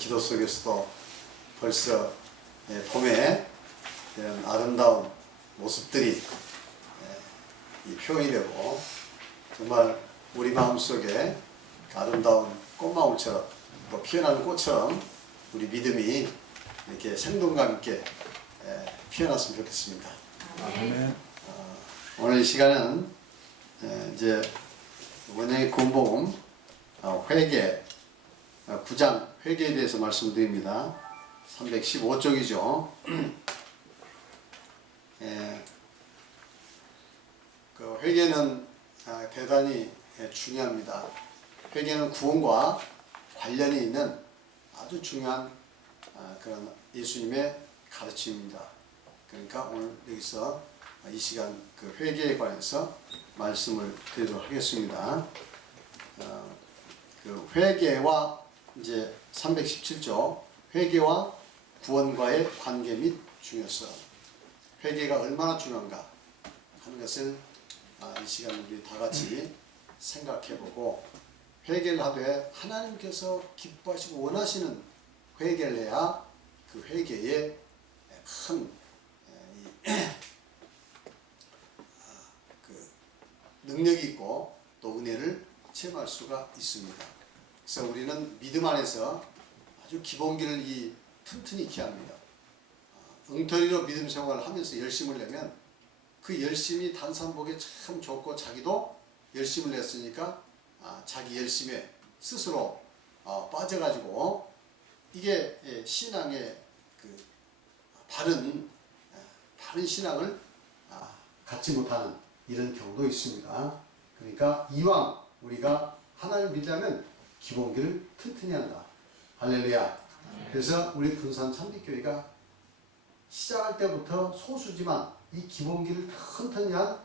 기도 속에서도 벌써 봄에 이런 아름다운 모습들이 이 표현이 되고 정말 우리 마음속에 아름다운 꽃마음처럼 또 피어나는 꽃처럼 우리 믿음이 이렇게 생동감 있게 피어났으면 좋겠습니다. 아멘. 오늘 이 시간은 이제 원영의 군복음 회개 9장 회개에 대해서 말씀드립니다. 315쪽이죠. 그 회개는 대단히 중요합니다. 회개는 구원과 관련이 있는 아주 중요한 그런 예수님의 가르침입니다. 그러니까 오늘 여기서 이 시간 그 회개에 관해서 말씀을 드리도록 하겠습니다. 그 회개와 이제 317조 회개와 구원과의 관계 및 중요성, 회개가 얼마나 중요한가 하는 것을 이 시간 우리 다 같이 생각해보고, 회개를 하되 하나님께서 기뻐하시고 원하시는 회개를 해야 그 회개에 큰 그 능력이 있고 또 은혜를 체험할 수가 있습니다. 그래서 우리는 믿음 안에서 아주 기본기를 튼튼히 익혀야 합니다. 엉터리로 믿음 생활을 하면서 열심을 내면 그 열심이 단산복에 참 좋고 자기도 열심을 냈으니까 자기 열심에 스스로 빠져가지고 이게 신앙의 그 바른 신앙을 갖지 못하는 이런 경우도 있습니다. 그러니까 이왕 우리가 하나님을 믿자면 기본기를 튼튼히 한다. 할렐루야. 그래서 우리 군산 참빛교회가 시작할 때부터 소수지만 이 기본기를 튼튼히 한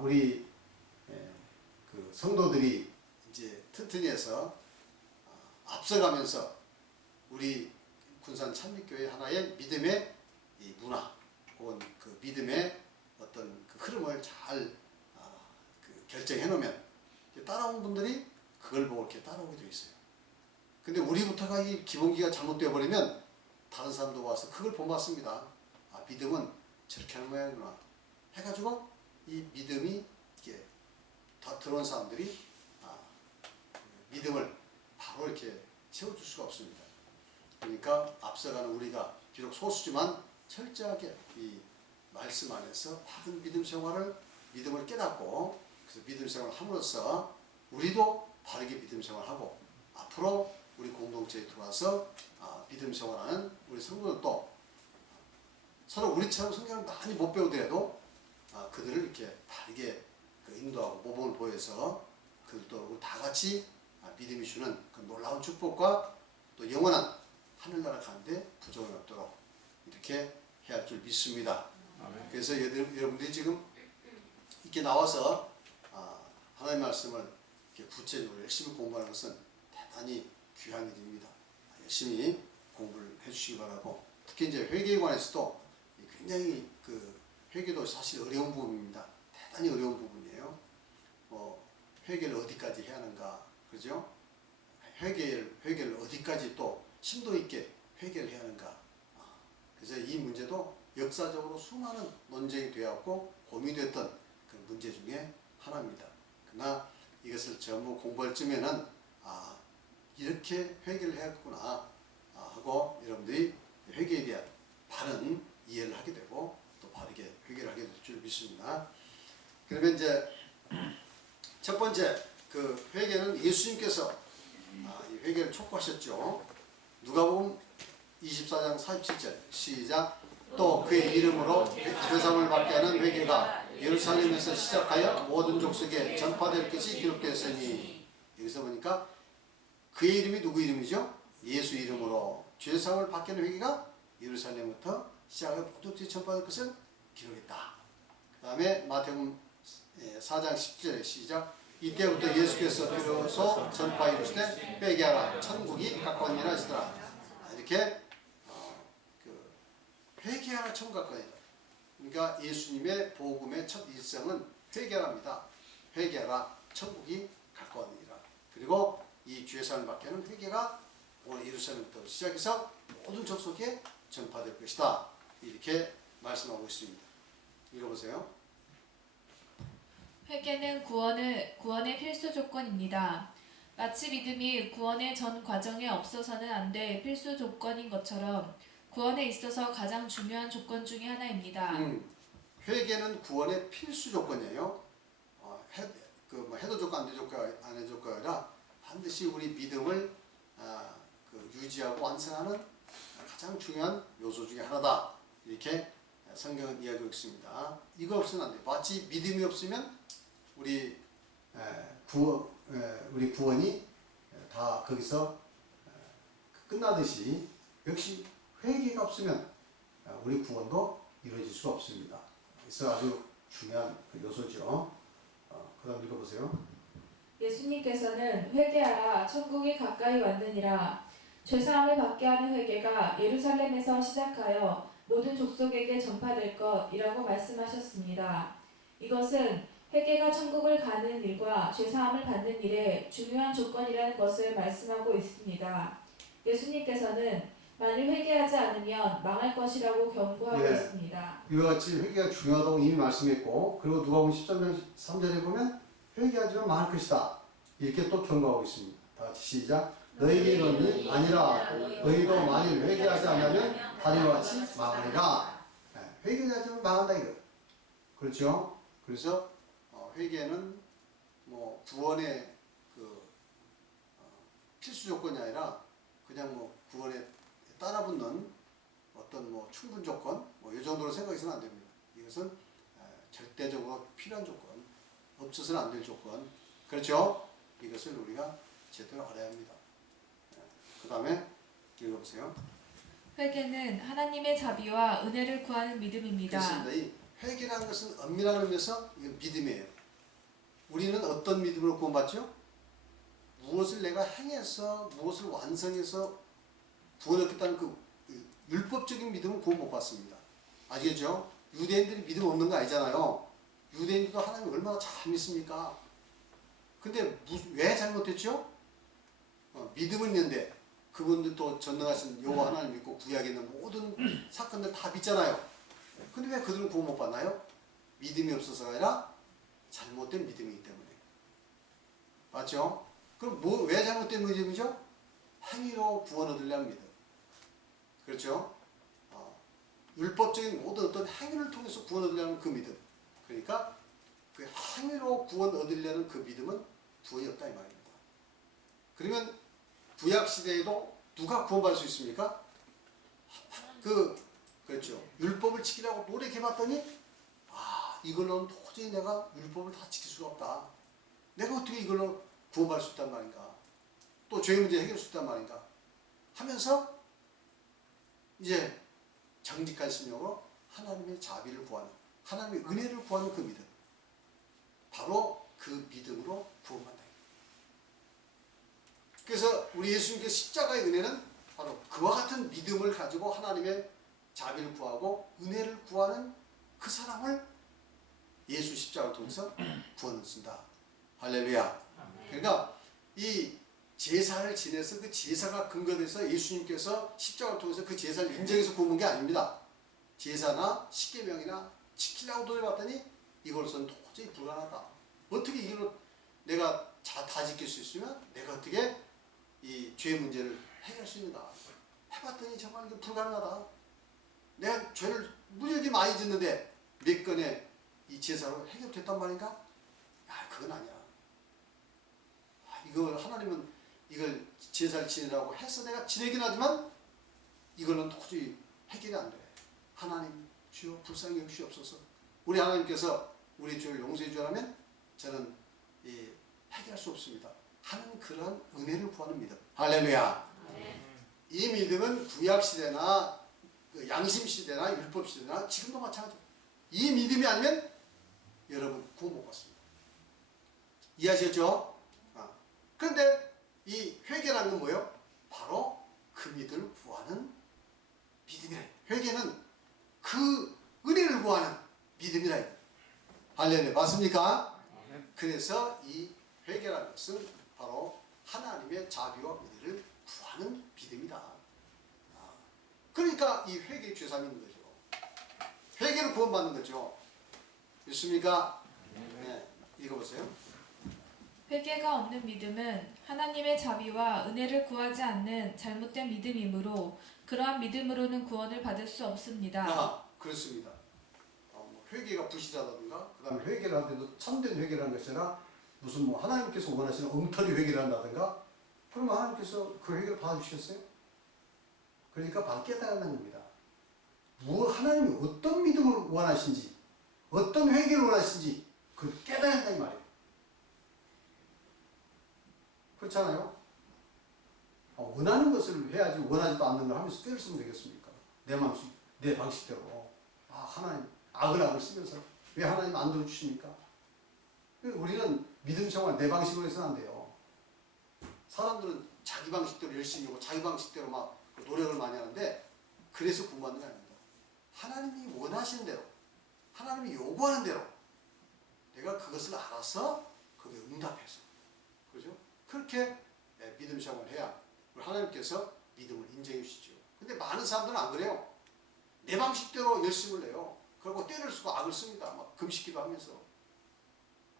우리 그 성도들이 이제 튼튼히 해서 앞서가면서 우리 군산 참빛교회 하나의 믿음의 이 문화 혹은 그 믿음의 어떤 그 흐름을 잘 그 결정해 놓으면 따라온 분들이 그걸 보고 이렇게 따라오게 되어 있어요. 근데 우리부터가 이 기본기가 잘못되어 버리면 다른 사람도 와서 그걸 본받습니다. 믿음은 저렇게 하는 모양이구나 해가지고 이 믿음이 이게 다 들어온 사람들이 믿음을 바로 이렇게 세워줄 수가 없습니다. 그러니까 앞서가는 우리가 비록 소수지만 철저하게 이 말씀 안에서 바른 믿음 생활을 믿음을 깨닫고 그래서 믿음 생활을 함으로써 우리도 바르게 믿음 생활하고 앞으로 우리 공동체에 들어와서 믿음 생활하는 우리 성도들도 서로 우리처럼 성경을 많이 못 배우더라도 그들을 이렇게 바르게 그 인도하고 모범을 보여서 그들도 다 같이 믿음이 주는 그 놀라운 축복과 또 영원한 하늘나라 가는데 부족이 없도록 이렇게 해야 할 줄 믿습니다. 그래서 여러분들이 지금 이렇게 나와서 하나님의 말씀을 이렇게 구체적으로 열심히 공부하는 것은 대단히 귀한 일입니다. 열심히 공부를 해주시기 바라고, 특히 이제 회개에 관해서도 굉장히 그 회개도 사실 어려운 부분입니다. 대단히 어려운 부분이에요. 회개를 어디까지 해야 하는가, 그죠? 회개를 어디까지 또 심도 있게 회개를 해야 하는가. 그래서 이 문제도 역사적으로 수많은 논쟁이 되었고 고민됐던 그 문제 중에 하나입니다. 그러나 이것을 전부 공부할 쯤에는 이렇게 회개를 해야겠구나 하고 여러분들이 회개에 대한 바른 이해를 하게 되고 또 바르게 회개를 하게 될 줄 믿습니다. 그러면 이제 첫 번째 그 회개는 예수님께서 이 회개를 촉구하셨죠. 누가복음 24장 47절 시작. 또 그의 이름으로 죄사함을 받게 하는 회개가 예루살렘에서 시작하여 모든 족속에 전파될 것이 기록되었으니, 여기서 보니까 그의 이름이 누구 이름이죠? 예수 이름으로 죄사함을 받게 하는 회개가 예루살렘부터 시작하여 모든 족속에 전파될 것을 기록했다. 그 다음에 마태복음 4장 10절에 시작. 이때부터 예수께서 비로소 전파 이루시되 빼게 하라 천국이 가까우니라 하시더라. 이렇게 회개하라 천국 가까이다. 그러니까 예수님의 복음의 첫 일성은 회개랍니다. 회개하라 천국이 가까우니라. 그리고 이 죄사함을 받게 하는 회개가 오늘 예루살렘부터 시작해서 모든 족속에 전파될 것이다. 이렇게 말씀하고 있습니다. 읽어보세요. 회개는 구원의 필수 조건입니다. 마치 믿음이 구원의 전 과정에 없어서는 안 될 필수 조건인 것처럼 구원에 있어서 가장 중요한 조건 중에 하나입니다. 회개는 구원의 필수 조건이에요. 해도 좋고 안 해도 좋고 안 해도 좋고가 아니라 반드시 우리 믿음을 유지하고 완성하는 가장 중요한 요소 중에 하나다. 이렇게 성경은 이야기하고 있습니다. 이거 없으면 안 돼요. 마치 믿음이 없으면 우리 구원이 다 거기서 끝나듯이 역시 회개가 없으면 우리 구원도 이루어질 수가 없습니다. 그래서 아주 중요한 요소죠. 그 다음 읽어보세요. 예수님께서는 회개하라 천국이 가까이 왔느니라. 죄사함을 받게 하는 회개가 예루살렘에서 시작하여 모든 족속에게 전파될 것이라고 말씀하셨습니다. 이것은 회개가 천국을 가는 일과 죄사함을 받는 일의 중요한 조건이라는 것을 말씀하고 있습니다. 예수님께서는 만일 회개하지 않으면 망할 것이라고 경고하고 있습니다. 이와 같이 회개가 중요하다고 이미 말씀했고, 그리고 누가복음 13장 3절에 보면 회개하지만 망할 것이다. 이렇게 또 경고하고 있습니다. 다 같이 시작. 너희에게 이르노니 아니라 너희도 만일 회개하지 않으면 다리와 같이 망하리라. 회개하지 않으면 망한다 이거. 그렇죠? 그래서 회개는 뭐 구원의 필수 조건이 아니라 그냥 뭐 구원에 따라붙는 어떤 충분 조건 이 정도로 생각해서는 안 됩니다. 이것은 절대적으로 필요한 조건, 없어서는 안 될 조건. 그렇죠? 이것을 우리가 제대로 알아야 합니다. 그 다음에 읽어보세요. 회개는 하나님의 자비와 은혜를 구하는 믿음입니다. 그렇습니다. 이 회개라는 것은 엄밀한 의미에서 이건 믿음이에요. 우리는 어떤 믿음으로 구원받죠? 무엇을 내가 행해서 무엇을 완성해서 구원 얻겠다는 그 율법적인 믿음은 구원 못 받습니다. 아시겠죠? 유대인들이 믿음 없는 거 아니잖아요. 유대인들도 하나님 얼마나 잘 믿습니까? 근데 왜 잘못됐죠? 믿음은 있는데 그분들도 전능하신 여호와 하나님 믿고 구약에 있는 모든 사건들 다 믿잖아요. 근데 왜 그들은 구원 못 받나요? 믿음이 없어서가 아니라 잘못된 믿음이기 때문에. 맞죠? 그럼 왜 잘못된 믿음이죠? 행위로 구원 얻으려는 믿음. 그렇죠? 율법적인 모든 어떤 행위를 통해서 구원 얻으려는 그 믿음. 그러니까 그 행위로 구원 얻으려는 그 믿음은 구원이 없다 이 말입니다. 그러면 구약 시대에도 누가 구원받을 수 있습니까? 그렇죠. 율법을 지키려고 노력해봤더니 이걸로는 도저히 내가 율법을 다 지킬 수가 없다. 내가 어떻게 이걸로 구원받을 수 있단 말인가? 또 죄 문제 해결할 수 있단 말인가? 하면서 이제 정직한 심령으로 하나님의 자비를 구하는, 하나님의 은혜를 구하는 그 믿음. 바로 그 믿음으로 구원받는다. 그래서 우리 예수님께서 십자가의 은혜는 바로 그와 같은 믿음을 가지고 하나님의 자비를 구하고 은혜를 구하는 그 사람을 예수 십자가를 통해서 구원을 쓴다. 할렐루야. 그러니까 이 제사를 지내서 그 제사가 근거돼서 예수님께서 십자가를 통해서 그 제사를 인정해서 구원 게 아닙니다. 제사나 십계명이나 지키려고 노력해봤더니 이걸로서는 도저히 불가능하다. 어떻게 이걸로 내가 다 지킬 수 있으면 내가 어떻게 이 죄 문제를 해결할 수 있는가? 해봤더니 정말 이거 불가능하다. 내가 죄를 무지하게 많이 짓는데 몇 건의 이 제사로 해결됐단 말인가? 그건 아니야. 이걸 하나님은 이걸 제사를 지내라고 해서 내가 지내긴 하지만 이거는 도저히 해결이 안 돼. 하나님 주여 불쌍히 여기시옵소서. 우리 하나님께서 우리 죄를 용서해 주라면 저는 해결할 수 없습니다. 하는 그런 은혜를 구하는 믿음. 할렐루야. 이 믿음은 구약시대나 양심시대나 율법시대나 지금도 마찬가지입니다. 이 믿음이 아니면 여러분 구원 못 받습니다. 이해하셨죠? 그런데 이 회개라는 건 뭐예요? 바로 그 믿음을 구하는 믿음이라. 회개는 그 은혜를 구하는 믿음이라. 할렐루야. 맞습니까? 그래서 이 회개라는 것은 바로 하나님의 자비와 은혜를 구하는 믿음이다. 그러니까 이 회개의 죄삼이 있는 거죠. 회개로 구원받는 거죠. 믿습니까? 네, 읽어보세요. 회개가 없는 믿음은 하나님의 자비와 은혜를 구하지 않는 잘못된 믿음이므로 그러한 믿음으로는 구원을 받을 수 없습니다. 그렇습니다. 회개가 부실하다든가, 그 다음에 회개를 하는데도 참된 회개를 하는 것이 아니라 무슨 뭐 하나님께서 원하시는 엉터리 회개를 한다든가, 그러면 하나님께서 그 회개를 받아주셨어요? 그러니까 바로 깨달아는 겁니다. 하나님이 어떤 믿음을 원하신지, 어떤 회개를 원하신지, 그걸 깨달아야 한다 이 말이에요. 그렇잖아요? 원하는 것을 해야지 원하지도 않는 걸 하면서 때를 쓰면 되겠습니까? 내 마음속, 내 방식대로. 하나님, 악을 쓰면서 왜 하나님 안 들어주십니까? 우리는 믿음 생활 내 방식으로 해서는 안 돼요. 사람들은 자기 방식대로 열심히 하고 자기 방식대로 막 노력을 많이 하는데 그래서 구원받는 게 아닙니다. 하나님이 원하시는 대로, 하나님이 요구하는 대로 내가 그것을 알아서 거기에 응답해서, 그죠? 그렇게 믿음 생활을 해야 우리 하나님께서 믿음을 인정해 주시죠. 근데 많은 사람들은 안 그래요. 내 방식대로 열심을 내요. 그리고 때를 쓰고 악을 씁니다. 막 금식기도 하면서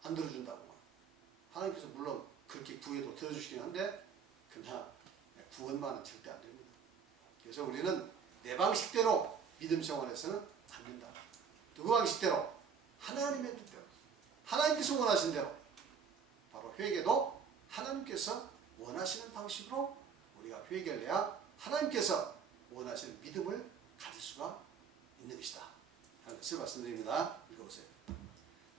안 들어준다고. 하나님께서 물론 그렇게 구해도 들어주시긴 한데 그냥 구원만은 절대 안 됩니다. 그래서 우리는 내 방식대로 믿음 생활에서는 안 된다. 누구 방식대로? 하나님의 뜻대로. 하나님께서 원하신 대로. 바로 회개도 하나님께서 원하시는 방식으로 우리가 회개를 해야 하나님께서 원하시는 믿음을 가질 수가 있는 것이다 하는 것을 말씀드립니다. 읽어보세요.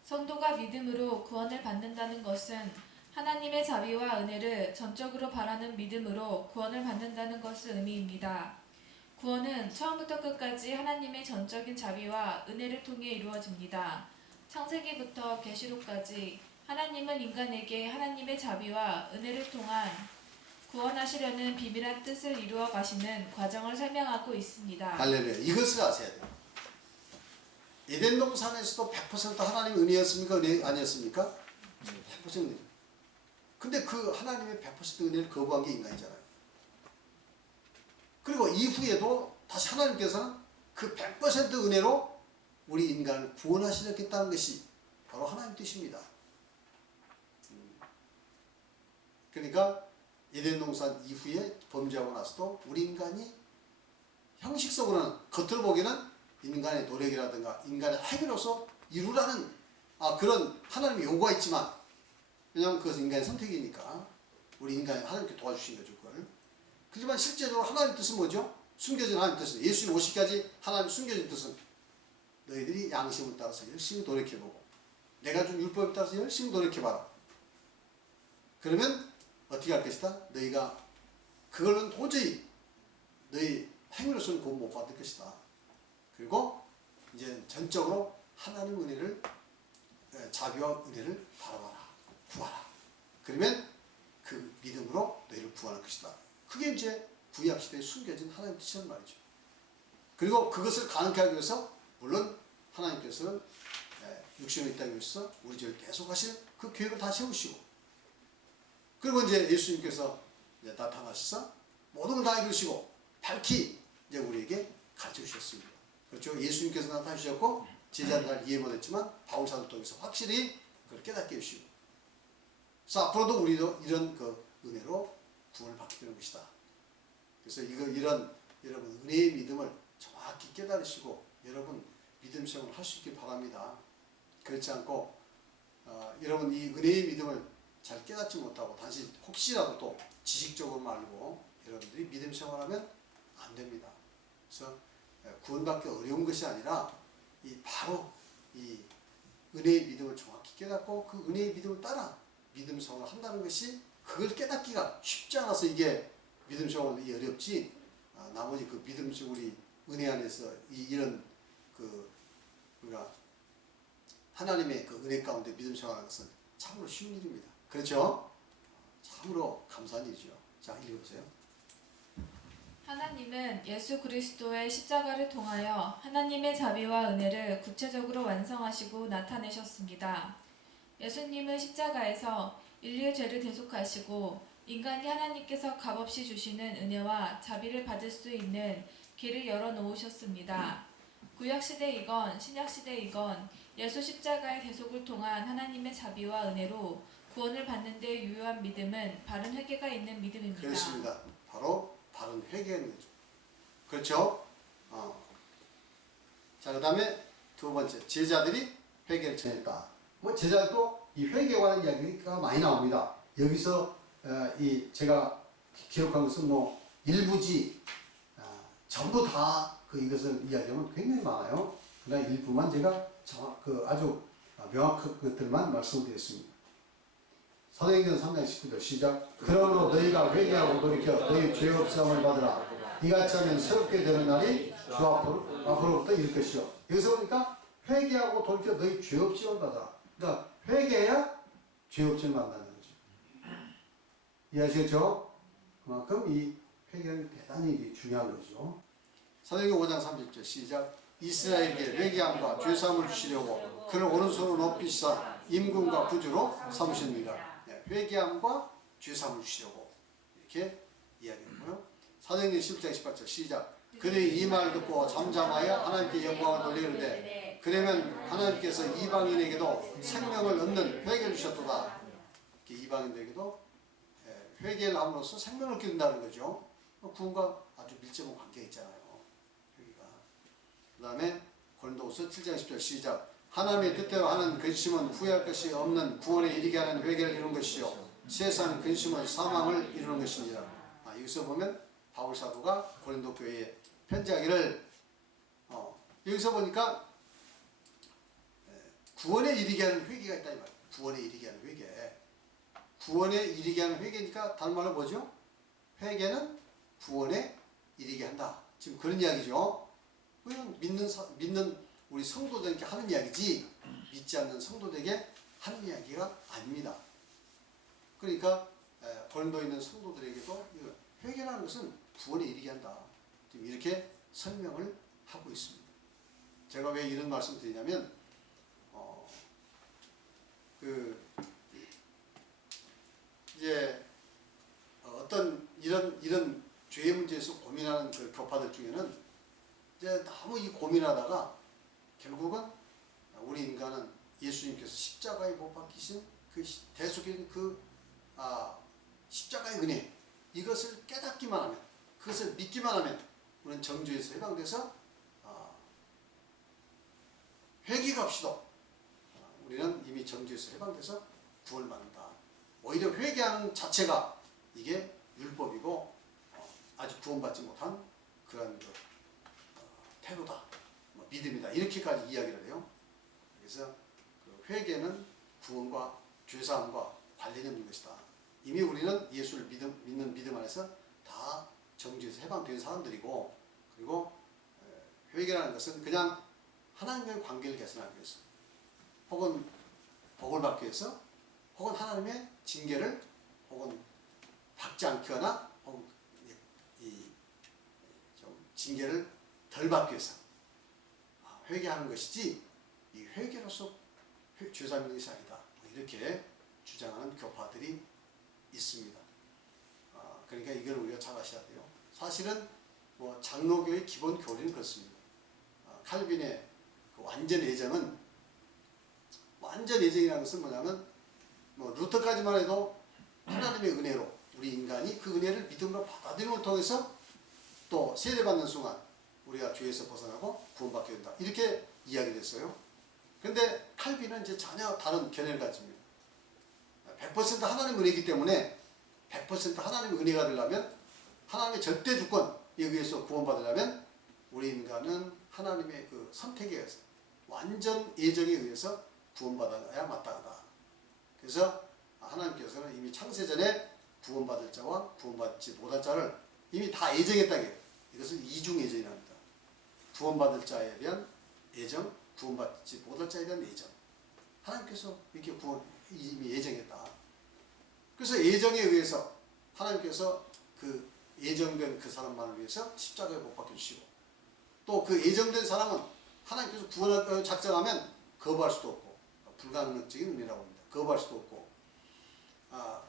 성도가 믿음으로 구원을 받는다는 것은 하나님의 자비와 은혜를 전적으로 바라는 믿음으로 구원을 받는다는 것을 의미입니다. 구원은 처음부터 끝까지 하나님의 전적인 자비와 은혜를 통해 이루어집니다. 창세기부터 계시록까지 하나님은 인간에게 하나님의 자비와 은혜를 통한 구원하시려는 비밀한 뜻을 이루어 가시는 과정을 설명하고 있습니다. 할렐루야. 이것을 아셔야 돼요. 에덴 동산에서도 100% 하나님의 은혜였습니까? 은혜 아니었습니까? 100% 은혜. 근데 그 하나님의 100% 은혜를 거부한 게 인간이잖아요. 그리고 이후에도 다시 하나님께서는 그 100% 은혜로 우리 인간을 구원하시겠다는 것이 바로 하나님 뜻입니다. 그러니까 에덴 동산 이후에 범죄하고 나서도 우리 인간이 형식적으로는 겉으로 보기에는 인간의 노력이라든가 인간의 행위로서 이루라는 그런 하나님의 요구가 있지만, 왜냐하면 그것은 인간의 선택이니까 우리 인간이 하나님께 도와주신 거죠. 그걸. 그렇지만 실제적으로 하나님 뜻은 뭐죠? 숨겨진 하나님 뜻은, 예수님 오시기까지 하나님 숨겨진 뜻은 너희들이 양심을 따라서 열심히 노력해보고 내가 준 율법에 따라서 열심히 노력해봐라. 그러면 어떻게 할 것이다? 너희가 그걸로는 도저히 너희 행위로서는 구원 못 받을 것이다. 그리고 이제 전적으로 하나님 은혜를, 자비와 은혜를 바라봐라, 구하라. 그러면 그 믿음으로 너희를 구하는 것이다. 그게 이제 구약 시대에 숨겨진 하나님 뜻이란 말이죠. 그리고 그것을 가능케 하기 위해서 물론 하나님께서는 육신에 있다기 위해서 우리 죄를 계속 하실 그 계획을 다 세우시고, 그리고 이제 예수님께서 이제 나타나셔서 모든 걸 다 이루시고 밝히 이제 우리에게 가르쳐 주셨습니다. 그렇죠? 예수님께서 나타나셨고 제자들 잘 이해 못했지만 바울 사도를 통해서 확실히 그걸 깨닫게 해주시고, 그래서 앞으로도 우리도 이런 그 은혜로 구원을 받게 되는 것이다. 그래서 이런 여러분 은혜의 믿음을 정확히 깨달으시고 여러분 믿음 생활을 할 수 있길 바랍니다. 그렇지 않고 여러분 이 은혜의 믿음을 잘 깨닫지 못하고 단지 혹시라도 또 지식적으로만 알고 여러분들이 믿음 생활하면 안 됩니다. 그래서 구원받기 어려운 것이 아니라 바로 이 은혜의 믿음을 정확히 깨닫고 그 은혜의 믿음을 따라 믿음 생활을 한다는 것이, 그걸 깨닫기가 쉽지 않아서 이게 믿음 생활이 어렵지, 나머지 그 믿음 생활이 은혜 안에서 이런 우리가 하나님의 그 은혜 가운데 믿음 생활하는 것은 참으로 쉬운 일입니다. 그렇죠? 참으로 감사한 일이죠. 자, 읽어보세요. 하나님은 예수 그리스도의 십자가를 통하여 하나님의 자비와 은혜를 구체적으로 완성하시고 나타내셨습니다. 예수님은 십자가에서 인류의 죄를 대속하시고 인간이 하나님께서 값없이 주시는 은혜와 자비를 받을 수 있는 길을 열어놓으셨습니다. 구약시대이건 신약시대이건 예수 십자가의 대속을 통한 하나님의 자비와 은혜로 구원을 받는 데 유효한 믿음은 바른 회개가 있는 믿음입니다. 그렇습니다. 바로 바른 회개인 거죠. 그렇죠? 자, 그 다음에 두 번째, 제자들이 회개를 전했다. 뭐 제자들도 이 회개에 관한 이야기가 많이 나옵니다. 여기서 이 제가 기록한 것은 뭐 일부지 전부 다 이것을 이야기하면 굉장히 많아요. 그러나 일부만 제가 아주 명확한 것들만 말씀드렸습니다. 사도행전 3장 19절 시작. 그러므로 너희가 회개하고 돌이켜 너희 죄 없음을 받으라. 이같이 하면 새롭게 되는 날이 주 앞으로부터 일 것이요. 여기서 보니까 회개하고 돌이켜 너희 죄 없음을 받으라. 그러니까 회개해야 죄 없음을 받는다는 거죠. 이해하시겠죠? 그만큼 이 회개는 대단히 중요한 거죠. 사도행전 5장 30절 시작. 이스라엘에게 회개함과 죄사함을 주시려고 그를 오른손으로 높이시사 임금과 구주로 삼으십니다. 회개함과 죄사함을 주시려고 이렇게 이야기하고요. 사도행전 10장 18절 시작. 그들이 이 말을 듣고 잠잠하여 하나님께 영광을 돌리는데 그러면 하나님께서 이방인에게도 생명을 얻는 회개를 주셨도다. 이방인들에게도 회개를 함으로써 생명을 얻게 된다는 거죠. 구원과 아주 밀접한 관계가 있잖아요. 회개가. 그 다음에 고린도후서 7장 10절 시작. 하나님의 뜻대로 하는 근심은 후회할 것이 없는 구원에 이르게 하는 회개를 이루는 것이요 세상 근심은 사망을 이루는 것입니다. 여기서 보면 바울 사도가 고린도 교회에 편지하기를 여기서 보니까 구원에 이르게 하는 회개가 있다 이 말이에요. 구원에 이르게 하는 회개. 구원에 이르게 하는 회개니까 다른 말로 뭐죠? 회개는 구원에 이르게 한다. 지금 그런 이야기죠. 그냥 믿는 우리 성도들에게 하는 이야기지 믿지 않는 성도들에게 하는 이야기가 아닙니다. 그러니까 고린도에 있는 성도들에게도 회개라는 것은 구원에 이르게 한다. 지금 이렇게 설명을 하고 있습니다. 제가 왜 이런 말씀 드리냐면 이제 어떤 이런 죄의 문제에서 고민하는 그 교파들 중에는 이제 너무 이 고민하다가 결국은 우리 인간은 예수님께서 십자가에 못 박히신 그 대속인 십자가의 은혜 이것을 깨닫기만 하면 그것을 믿기만 하면 우리는 정죄에서 해방돼서 회개가 없이도 우리는 이미 정죄에서 해방돼서 구원을 받는다. 오히려 회개하는 자체가 이게 율법이고 아직 구원받지 못한 그런 태도다. 믿음이다. 이렇게까지 이야기를 해요. 그래서 회개는 구원과 죄사함과 관련이 있는 것이다. 이미 우리는 예수를 믿는 믿음 안에서 다 정죄에서 해방된 사람들이고 그리고 회개라는 것은 그냥 하나님과의 관계를 개선하기 위해서 혹은 복을 받기 위해서 혹은 하나님의 징계를 혹은 받지 않거나 혹은 좀 징계를 덜 받기 위해서 회개하는 것이지 이 회개로서 죄사함이 있는 것이 아니다. 이렇게 주장하는 교파들이 있습니다. 그러니까 이걸 우리가 잘 아셔야 돼요. 사실은 뭐 장로교의 기본 교리는 그렇습니다. 칼빈의 그 완전 예정은 완전 예정이라는 것은 뭐냐면 루터까지만 해도 하나님의 은혜로 우리 인간이 그 은혜를 믿음으로 받아들임을 통해서 또 세례받는 순간 우리가 죄에서 벗어나고 구원받게 된다. 이렇게 이야기됐어요. 그런데 칼빈은 이제 전혀 다른 견해를 가집니다. 100% 하나님 은혜이기 때문에 100% 하나님의 은혜가 되려면 하나님의 절대 주권에 의해서 구원받으려면 우리 인간은 하나님의 그 선택에 의해서 완전 예정에 의해서 구원받아야 마땅하다. 그래서 하나님께서는 이미 창세전에 구원받을 자와 구원받지 못할 자를 이미 다 예정했다. 이것은 이중 예정이랍니다. 구원받을 자에 대한 예정, 구원받지 못할 자에 대한 예정. 하나님께서 이렇게 이미 예정했다. 그래서 예정에 의해서 하나님께서 그 예정된 그 사람만을 위해서 십자가에 못 박혀주시고 또 그 예정된 사람은 하나님께서 구원을 작정하면 거부할 수도 없고 불가능적인 은혜라고 합니다. 거부할 수도 없고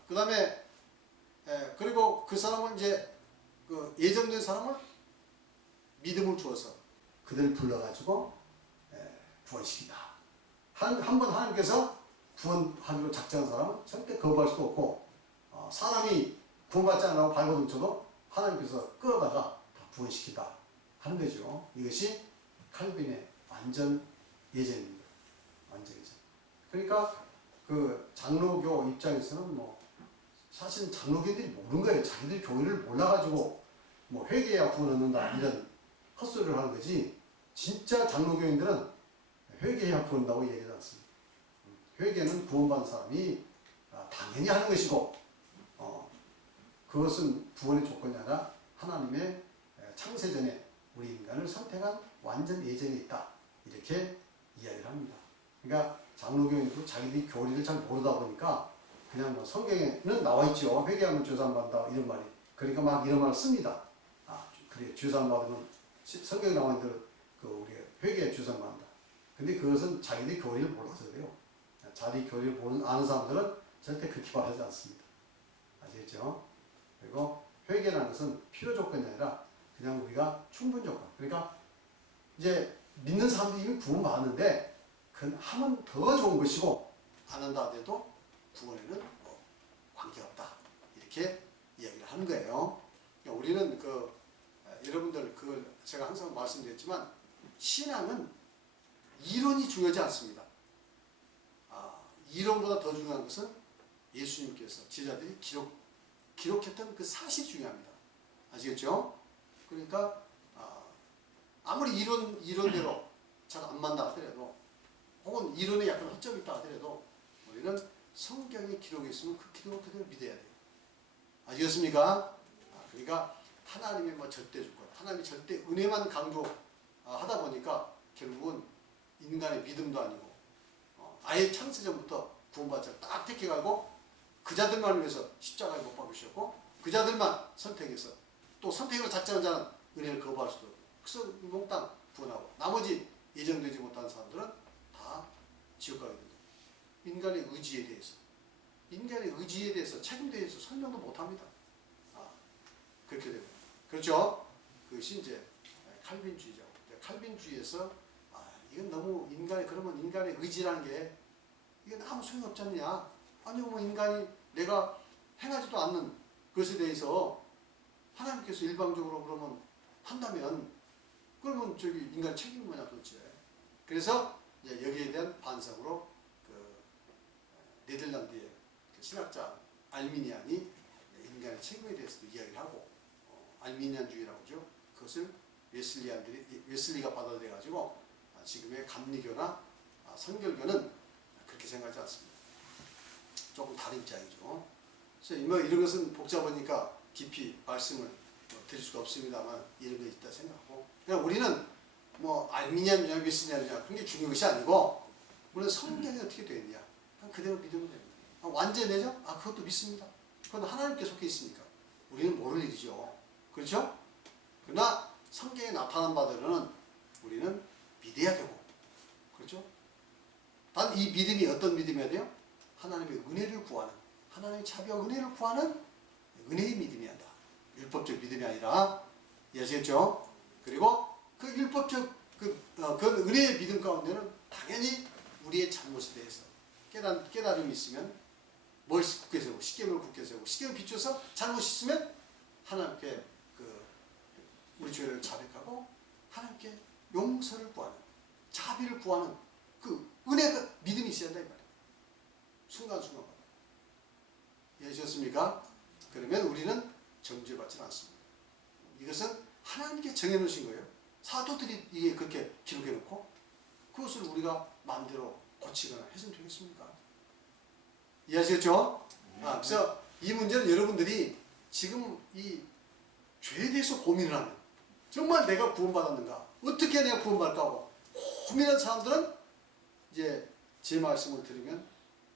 그 다음에 그리고 그 사람을 이제 그 예정된 사람을 믿음을 주어서 그들을 불러가지고 구원시킨다. 한 번 하나님께서 구원하기로 작정한 사람은 절대 거부할 수도 없고 사람이 구원받지 않으라고 발버둥쳐도 하나님께서 끌어다가 다 구원시킨다 하는 거죠. 이것이 칼빈의 완전 예정입니다. 완전 예정. 그러니까 그 장로교 입장에서는 뭐 사실 장로교들이 모르는 거예요. 자기들 교리를 몰라가지고 뭐 회개해야 구원 얻는다 이런 헛소리를 하는 거지. 진짜 장로교인들은 회개해야 구원 얻는다고 얘기하지 않습니다. 회개는 구원받은 사람이 당연히 하는 것이고 그것은 구원의 조건이 아니라 하나님의 창세전에 우리 인간을 선택한 완전 예정에 있다. 이렇게 이야기를 합니다. 그러니까 장로교인들도 자기들이 교리를 잘 모르다 보니까 그냥 뭐 성경에는 나와 있죠. 회개하면 죄사함받는다 이런 말이. 그러니까 막 이런 말을 씁니다. 그래 죄사함받으면 성경에 나와 있는 대로 그 우리가 회개에 죄사함받는다. 근데 그것은 자기들이 교리를 몰라서 그래요. 자기 교리를 아는 사람들은 절대 그렇게 말하지 않습니다. 아시겠죠? 그리고 회개라는 것은 필요 조건이 아니라 그냥 우리가 충분 조건. 그러니까 이제 믿는 사람들이 이미 구원받았는데 그건 하면 더 좋은 것이고 안 한다 해도 구원에는 뭐 관계없다. 이렇게 이야기를 하는 거예요. 그러니까 우리는 여러분들 그걸 제가 항상 말씀드렸지만 신앙은 이론이 중요하지 않습니다. 이론보다 더 중요한 것은 예수님께서 제자들이 기록했던 그 사실이 중요합니다. 아시겠죠? 그러니까 아무리 이론대로 잘 안 맞다 하더라도 혹은 이론에 약간 허점이 있다 하더라도 우리는 성경에 기록이 있으면 그 기록을 그대로 믿어야 돼요. 아시겠습니까? 그러니까 하나님의 뭐 절대 주권, 하나님의 절대 은혜만 강조하다 보니까 결국은 인간의 믿음도 아니고 아예 창세전부터 구원받자를 딱 택해가고 그 자들만 위해서 십자가에 못 박으셨고 그 자들만 선택해서 또 선택으로 작정한 자는 은혜를 거부할 수도 없고 그래서 몽땅 구원하고 나머지 예정되지 못한 사람들은 다 지옥 가게 됩니다. 인간의 의지에 대해서 책임에 대해서 설명도 못합니다. 그렇게 되고 그렇죠? 그것이 이제 칼빈주의죠. 칼빈주의에서 이건 너무 그러면 인간의 의지라는 게 이게 아무 소용이 없지 않느냐? 아니요, 뭐 인간이 내가 행하지도 않는 것에 대해서 하나님께서 일방적으로 그러면 한다면 그러면 인간 책임이 뭐냐 도대체. 그래서 이제 여기에 대한 반성으로 네덜란드의 신학자 알미니안이 인간의 책임에 대해서도 이야기를 하고 알미니안주의라고 하죠. 그것을 웨슬리가 받아들여가지고 지금의 감리교나 선결교는 그렇게 생각하지 않습니다. 조금 다른 입장이죠. 그래서 뭐 이런 것은 복잡하니까 깊이 말씀을 드릴 수가 없습니다만 이런 게 있다 생각하고 그냥 우리는 뭐 알미니안이냐 웨슬리안이냐 그런 게 중요한 것이 아니고 우리는 성경이 어떻게 되어 있냐 그대로 믿으면 됩니다. 완전해죠? 그것도 믿습니다. 그건 하나님께 속해 있으니까 우리는 모를 일이죠. 그렇죠? 그러나 성경에 나타난 바들은 우리는 믿어야 되고 그렇죠? 단 이 믿음이 어떤 믿음이어야 돼요? 하나님의 은혜를 구하는 하나님의 자비와 은혜를 구하는 은혜의 믿음이 한다. 율법적 믿음이 아니라 이해하시겠죠? 그리고 그 율법적 그 은혜의 믿음 가운데는 당연히 우리의 잘못에 대해서 깨달음이 있으면 뭘 굳게 세우고 십계명을 굳게 세우고 십계명을 비춰서 잘못이 있으면 하나님께 우리 죄를 자백하고 하나님께 용서를 구하는 자비를 구하는 그 은혜가 믿음이 있어야 한다 이 말이에요. 순간순간 이해하셨습니까? 그러면 우리는 정죄받지 않습니다. 이것은 하나님께 정해놓으신 거예요. 사도들이 이게 그렇게 기록해놓고 그것을 우리가 마음대로 고치거나 해서는 되겠습니까? 이해하시겠죠? 그래서 이 문제는 여러분들이 지금 이 죄에 대해서 고민을 하는 정말 내가 구원받았는가? 어떻게 내가 구원받을까 하고 고민한 사람들은 이제 제 말씀을 들으면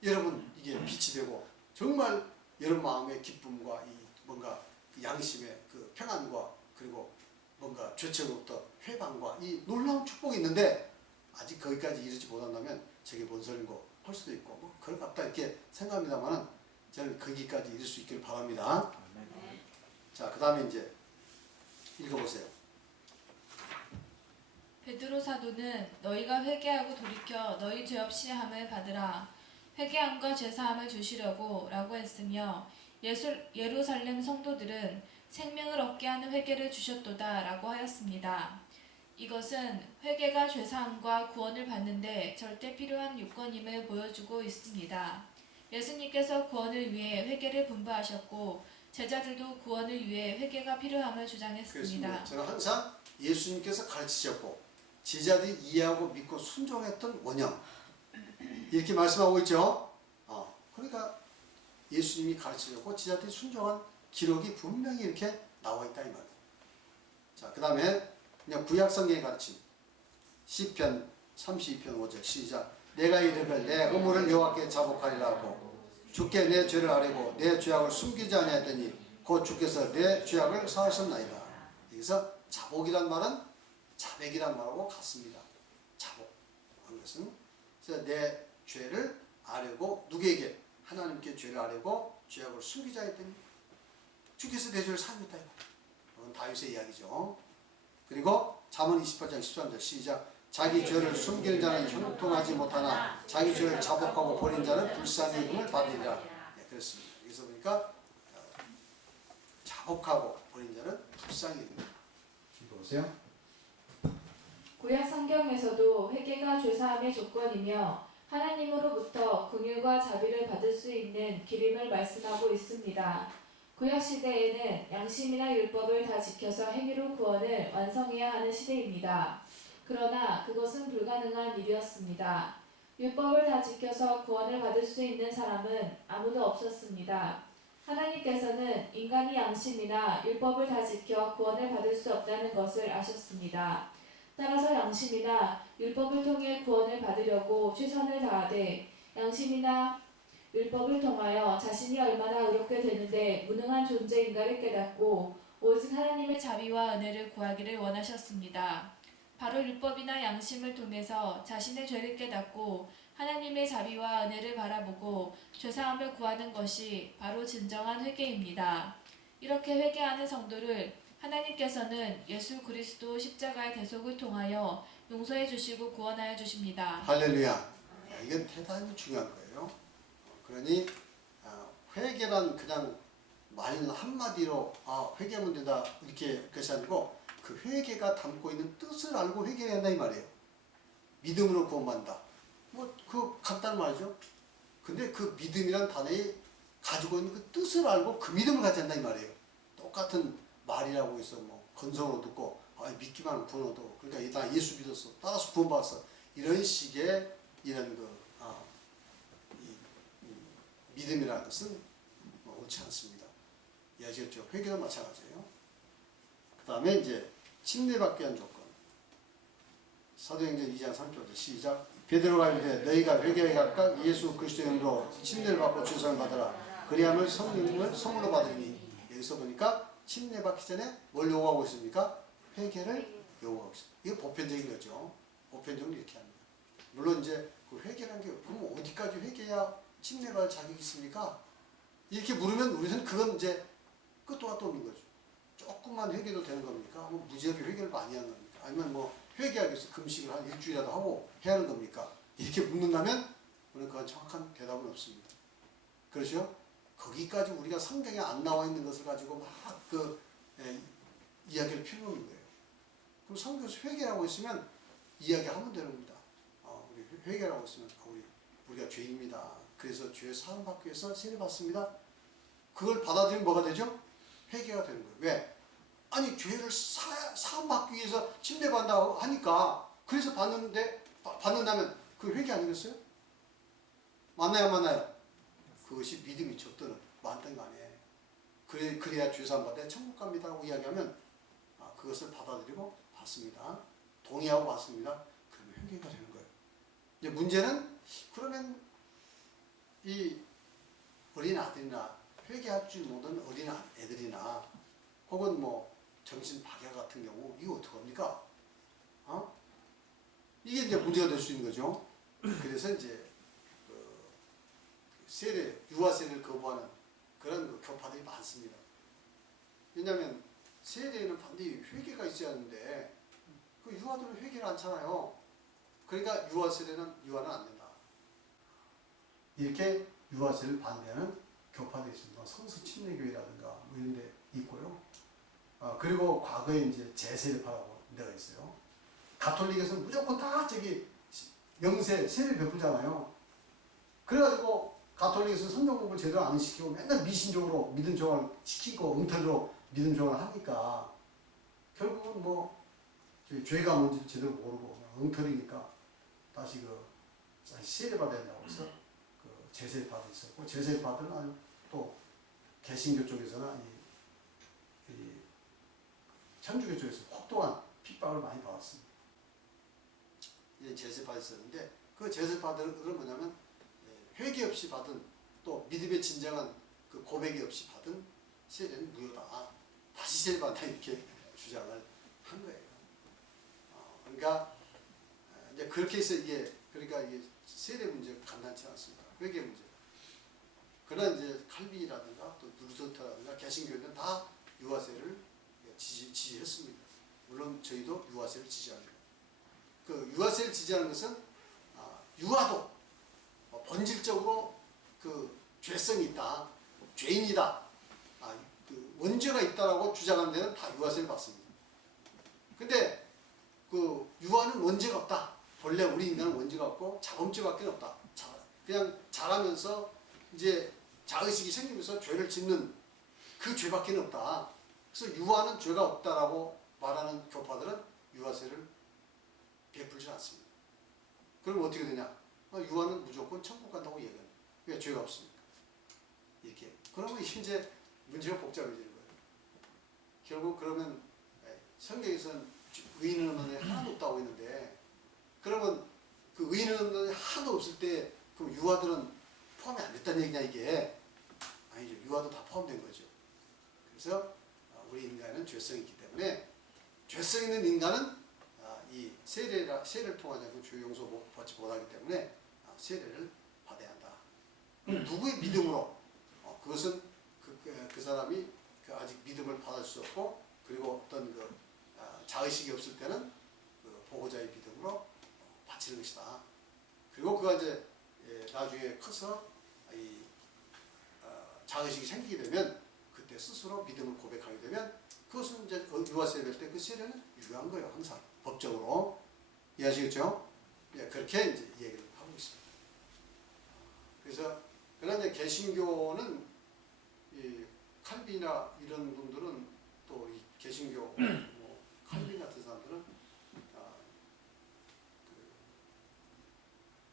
여러분 이게 빛이 되고 정말 여러분 마음의 기쁨과 이 뭔가 그 양심의 그 평안과 그리고 뭔가 죄책으로부터 회방과 이 놀라운 축복이 있는데 아직 거기까지 이르지 못한다면 저게 뭔 소린고 할 수도 있고 뭐 그럴 것 같다 이렇게 생각합니다만은 저는 거기까지 이룰 수 있기를 바랍니다. 자, 그 다음에 이제 읽어보세요. 베드로 사도는 너희가 회개하고 돌이켜 너희 죄 없이 함을 받으라. 회개함과 죄사함을 주시려고 라고 했으며 예루살렘 성도들은 생명을 얻게 하는 회개를 주셨도다 라고 하였습니다. 이것은 회개가 죄사함과 구원을 받는데 절대 필요한 요건임을 보여주고 있습니다. 예수님께서 구원을 위해 회개를 분부하셨고 제자들도 구원을 위해 회개가 필요함을 주장했습니다. 그렇습니다. 저는 항상 예수님께서 가르치셨고 제자들이 이해하고 믿고 순종했던 원형 이렇게 말씀하고 있죠. 그러니까 예수님이 가르치셨고 제자들이 순종한 기록이 분명히 이렇게 나와 있다 이 말이에요. 자, 그 다음에 그냥 구약 성경의 가르침 시편 32편 5절 시작. 내가 이르길 내 허물을 여호와께 자복하리라 하고 주께 내 죄를 아뢰고 내 죄악을 숨기지 아니하였더니 곧 주께서 내 죄악을 사하셨나이다. 여기서 자복이란 말은 자백이란 말하고 같습니다. 자복 하는 것은 그래서 내 죄를 아뢰고 누구에게? 하나님께 죄를 아뢰고 죄악을 숨기자 했더니 주께서 내 죄를 사하셨다. 이건 다윗의 이야기죠. 그리고 잠언 28장 13절 시작. 자기 죄를 숨기는 자는 형통하지 못하나 자기 죄를 자복하고 버린 자는 불쌍히 여김을 받으리라. 네, 그렇습니다. 여기서 보니까 자복하고 버린 자는 불쌍히 여김을. 보세요. 구약 성경에서도 회개가 죄사함의 조건이며 하나님으로부터 긍휼과 자비를 받을 수 있는 길임을 말씀하고 있습니다. 구약 시대에는 양심이나 율법을 다 지켜서 행위로 구원을 완성해야 하는 시대입니다. 그러나 그것은 불가능한 일이었습니다. 율법을 다 지켜서 구원을 받을 수 있는 사람은 아무도 없었습니다. 하나님께서는 인간이 양심이나 율법을 다 지켜 구원을 받을 수 없다는 것을 아셨습니다. 따라서 양심이나 율법을 통해 구원을 받으려고 최선을 다하되 양심이나 율법을 통하여 자신이 얼마나 의롭게 되는데 무능한 존재인가를 깨닫고 오직 하나님의 자비와 은혜를 구하기를 원하셨습니다. 바로 율법이나 양심을 통해서 자신의 죄를 깨닫고 하나님의 자비와 은혜를 바라보고 죄사함을 구하는 것이 바로 진정한 회개입니다. 이렇게 회개하는 성도를 하나님께서는 예수 그리스도 십자가의 대속을 통하여 용서해 주시고 구원하여 주십니다. 할렐루야. 이건 대단히 중요한 거예요. 그러니 회개란 그냥 말 한마디로 회개하면 된다 이렇게 것이 아니고 그 회개가 담고 있는 뜻을 알고 회개해야 한다 이 말이에요. 믿음으로 구원받는다. 뭐 그 간단한 말이죠. 근데 그 믿음이란 단어에 가지고 있는 그 뜻을 알고 그 믿음을 갖지 않는다 이 말이에요. 똑같은 말이라고 해서 뭐 건성으로 듣고 믿기만 하면 구원 얻어. 그러니까 나 예수 믿었어. 따라서 구원받았어. 이런 식의 이런 믿음이라는 것은 옳지 않습니다. 이해하셨죠? 회개도 마찬가지예요. 그 다음에 이제 침례받기 위한 조건. 사도행전 2장 3절 시작. 베드로가 이르되 너희가 회개에 각각 예수 그리스도의 이름으로 침례를 받고 주선을 받으라. 그리하면 성령을 선물로 받으니. 여기서 보니까 침례받기 전에 뭘 요구하고 있습니까? 회개를 요구하고 있습니다. 이거 보편적인 거죠. 보편적으로 이렇게 합니다. 물론 이제 그 회개라는 게 그럼 어디까지 회개해야 침례받을 자격이 있습니까? 이렇게 물으면 우리는 그건 이제 끝도 끝도 없는 거죠. 조금만 회개도 되는 겁니까? 뭐 무지하게 회개를 많이 하는 겁니까? 아니면 뭐 회개하기 위해서 금식을 한 일주일이라도 하고 해야 하는 겁니까? 이렇게 묻는다면 우리는 그건 정확한 대답은 없습니다. 그렇죠? 거기까지 우리가 성경에 안 나와 있는 것을 가지고 막 이야기를 피우는 거예요. 그럼 성경에서 회개라고 있으면 이야기하면 되는 겁니다. 우리 회개라고 있으면 우리가 죄인입니다. 그래서 죄 사함 받기 위해서 세례 받습니다. 그걸 받아들이면 뭐가 되죠? 회개가 되는 거예요. 왜? 아니 죄를 사함 받기 위해서 침례 받는다고 하니까 그래서 받는다면 그 회개 아니겠어요? 맞나요, 맞나요? 그것이 믿음이 적도는 많던 거 아니에요. 그래야 죄 사함 받아 천국 갑니다라고 이야기하면 그것을 받아들이고 받습니다. 동의하고 받습니다. 그러면 회개가 되는 거예요. 이제 문제는 그러면 이 어린 아들이나 회개할 줄 모르는 어린 애들이나 혹은 뭐 정신 박야 같은 경우 이거 어떡합니까? 이게 이제 문제가 될 수 있는 거죠. 그래서 이제 세례, 유아 세례를 거부하는 그런 교파들이 많습니다. 왜냐하면 세례에는 반드시 회개가 있어야 하는데 그 유아들은 회개를 않잖아요. 그러니까 유아는 안 된다. 이렇게 유아세를 반대하는 교파도 있습니다. 성서 침례교회라든가 뭐 이런 데 있고요. 그리고 과거에 이제 제세례파라고 데가 있어요. 가톨릭에서는 무조건 다 명세, 세례 베푸잖아요. 그래가지고 가톨릭에서 성경 공부를 제대로 안 시키고 맨날 미신적으로 믿음 조항을 시키고 엉터리로 믿음 조항을 하니까 결국은 뭐 죄가 뭔지도 제대로 모르고 엉터리니까 다시 세례 받아야 된다고 해서 제세파도 있었고 제세파들은 아주 또 개신교 쪽에서는 이 천주교 쪽에서 혹독한 핍박을 많이 받았습니다. 이제 제세파 있었는데 그 제세파들은 뭐냐면 회개 없이 받은 또 믿음의 진정한 그 고백이 없이 받은 세례는 무효다. 다시 세례 받다 이렇게 주장을 한 거예요. 그러니까 이제 그렇게 해서 그러니까 이게 세례 문제가 간단치 않습니다. 회개 문제. 그러나 이제 칼빈이라든가 또 루터라든가 개신교회는 다 유아세를 지지했습니다. 물론 저희도 유아세를 지지합니다. 그 유아세를 지지하는 것은 유아도 본질적으로 그 죄성이 있다, 죄인이다, 그 원죄가 있다라고 주장하는 데는 다 유아세를 받습니다. 근데 그 유아는 원죄가 없다. 본래 우리 인간은 원죄가 없고 자범죄밖에 없다. 그냥 자라면서 이제 자의식이 생기면서 죄를 짓는 그 죄밖에 없다. 그래서 유아는 죄가 없다라고 말하는 교파들은 유아세를 베풀지 않습니다. 그럼 어떻게 되냐? 유아는 무조건 천국 간다고 얘기합니다. 왜 죄가 없습니까? 이렇게. 그러면 이제 문제가 복잡해지는 거예요. 결국 그러면 성경에서는 의인은 하나도 없다고 했는데 그러면 그 의인은 하나도 없을 때 그럼 유아들은 포함이 안 됐다는 얘기냐 이게? 아니죠. 유아도 다 포함된 거죠. 그래서 우리 인간은 죄성이 있기 때문에 죄성 있는 인간은 이 세례를 통하지 죄 용서 받지 못하기 때문에 세례를 받아야 한다. 누구의 믿음으로? 그것은 그 사람이 아직 믿음을 받을 수 없고 그리고 어떤 자의식이 없을 때는 그 보호자의 믿음으로 바치는 것이다. 그리고 그가 이제 나중에 커서 자의식이 생기게 되면 그때 스스로 믿음을 고백하게 되면 그것은 이제 유아세례 될 때 그 세례는 유효한 거예요. 항상 법적으로. 이해하시겠죠? 그렇게 이제 얘기를 하고 있습니다. 그래서 그러나 이제 개신교는 이 칼빈이나 이런 분들은 또 이 개신교 뭐 칼빈 같은 사람들은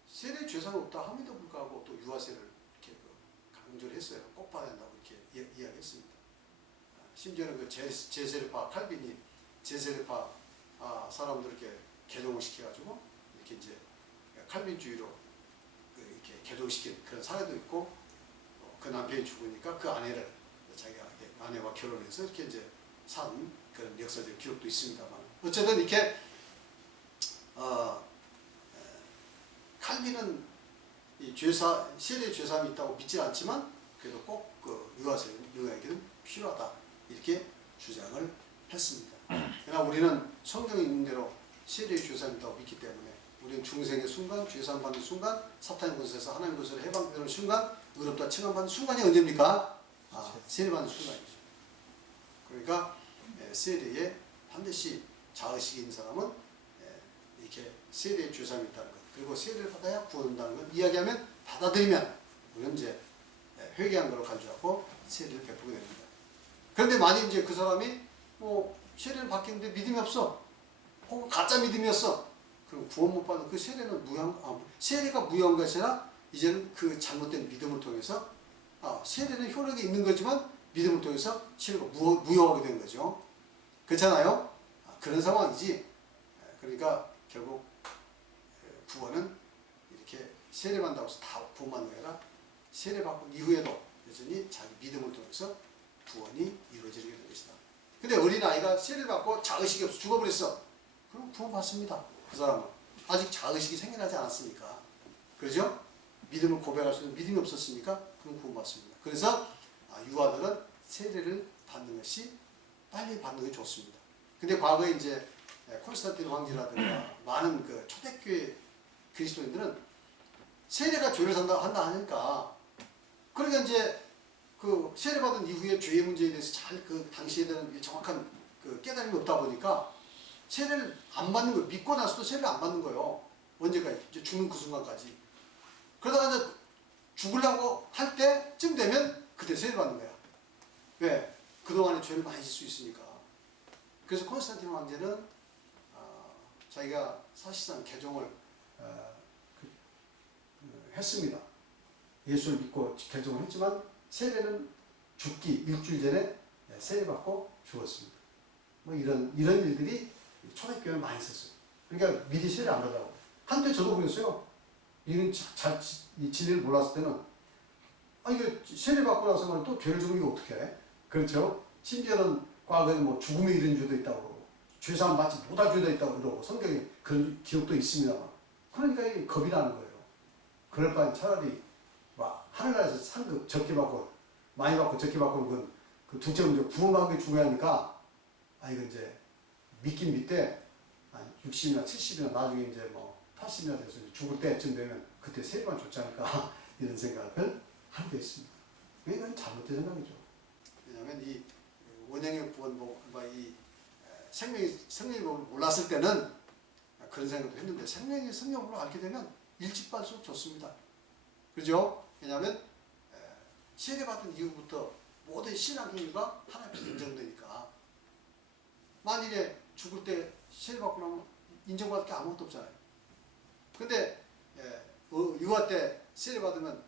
세례 죄사가 없다 함에도 불구하고 또 유아세를 이렇게 강조를 했어요. 꼭 받아야 한다고 이렇게 이야기했습니다. 심지어는 그 제세례파 칼빈이 제세례파 사람들 이렇게 개종을 시켜가지고 이렇게 이제 칼빈주의로 이렇게 개종시킨 그런 사례도 있고 그 남편이 죽으니까 그 아내를 자기가 아내와 결혼해서 이렇게 이제 산 그런 역사적 기록도 있습니다만 어쨌든 이렇게 칼빈은 이 세례 죄사함이 있다고 믿지 않지만 그래도 꼭 그 유아에게는 필요하다 이렇게 주장을 했습니다. 그러나 우리는 성경에 있는 대로 세례 죄사함이 있다고 믿기 때문에 우리는 중생의 순간, 죄사함 받는 순간, 사탄의 권세에서 하나님의 권세로 해방되는 순간, 의롭다 칭함받는 순간이 언제입니까? 세례 받는 순간이죠. 그러니까 세례에 반드시 자의식이 있는 사람은 이렇게 세례의 죄사함이 있다는 것 그리고 세례를 받아야 구원한다는 걸 이야기하면 받아들이면 우리는 이제 회개한 걸로 간주하고 세례를 베푸게 됩니다. 그런데 만약 이제 그 사람이 뭐 세례를 받겠는데 믿음이 없어 혹은 가짜 믿음이었어 그럼 구원 못 받는 그 세례는 세례가 무효한 것이 아니라 이제는 그 잘못된 믿음을 통해서 세례는 효력이 있는 거지만 믿음을 통해서 세례가 무효하게 된 거죠. 그렇잖아요? 그런 상황이지. 그러니까 결국 구원은 이렇게 세례받는다고 해서 다 구원받는 게 아니라 세례받고 이후에도 여전히 자기 믿음을 통해서 구원이 이루어지게 된 것이다. 근데 어린아이가 세례받고 자의식이 없어 죽어버렸어. 그럼 구원받습니다. 그 사람은. 아직 자의식이 생겨나지 않았으니까. 그렇죠? 믿음을 고백할 수 있는 믿음이 없었으니까 그럼 구원받습니다. 그래서 유아들은 세례를 받는 것이 빨리 받는 게 좋습니다. 근데 과거에 이제 콘스탄틴 황제라든가 많은 그 초대교회 그리스도인들은 세례가 죄를 한다 하니까, 그러니까 이제 그 세례받은 이후에 죄의 문제에 대해서 잘 그 당시에 대한 정확한 그 깨달음이 없다 보니까 세례를 안 받는 거예요. 믿고 나서도 세례를 안 받는 거예요. 언제까지? 이제 죽는 그 순간까지. 그러다가 이제 죽으려고 할 때쯤 되면 그때 세례 받는 거야. 왜? 그동안에 죄를 많이 질 수 있으니까. 그래서 콘스탄틴 황제는 자기가 사실상 개종을 했습니다. 예수를 믿고 개종을 했지만 세례는 죽기 일주일 전에 세례받고 죽었습니다. 뭐 이런 일들이 초대교회에 많이 있었어요. 그러니까 미리 세례 안 받으라고. 한때 저도 그랬어요. 이런 이 진리를 몰랐을 때는 이게 세례 받고 나서는 또 죄를 지면 이거 어떻게 해? 그렇죠? 심지어는 과거에 뭐 죽음에 이른 죄도 있다고 그러고 죄사함 받지 못할 죄도 있다고 그러고 성경에 그런 기록도 있습니다만, 그러니까 이게 겁이 나는 거예요. 그럴 바엔 차라리 막 하늘나라에서 상급 적게 받고 많이 받고 적게 받고 그 둘째 문제 구원받은 게 죽어야 하니까 이거 이제 믿긴 믿되 60이나 70이나 나중에 이제 뭐 80이나 돼서 죽을 때쯤 되면 그때 세례만 줬지 않을까 이런 생각을 하게 됐습니다. 이건 잘못된 생각이죠. 왜냐하면 이 원형의 구원, 이 생명의 법을 몰랐을 때는 그런 생각도 했는데 생명의 성령으로 알게 되면 일찍발수록 좋습니다. 그죠? 왜냐하면 세례받은 이후부터 모든 신앙 행위가 하나님께서 인정되니까. 만일에 죽을 때 세례받고 나면 인정받을 게 아무것도 없잖아요. 근데 유아 때 세례받으면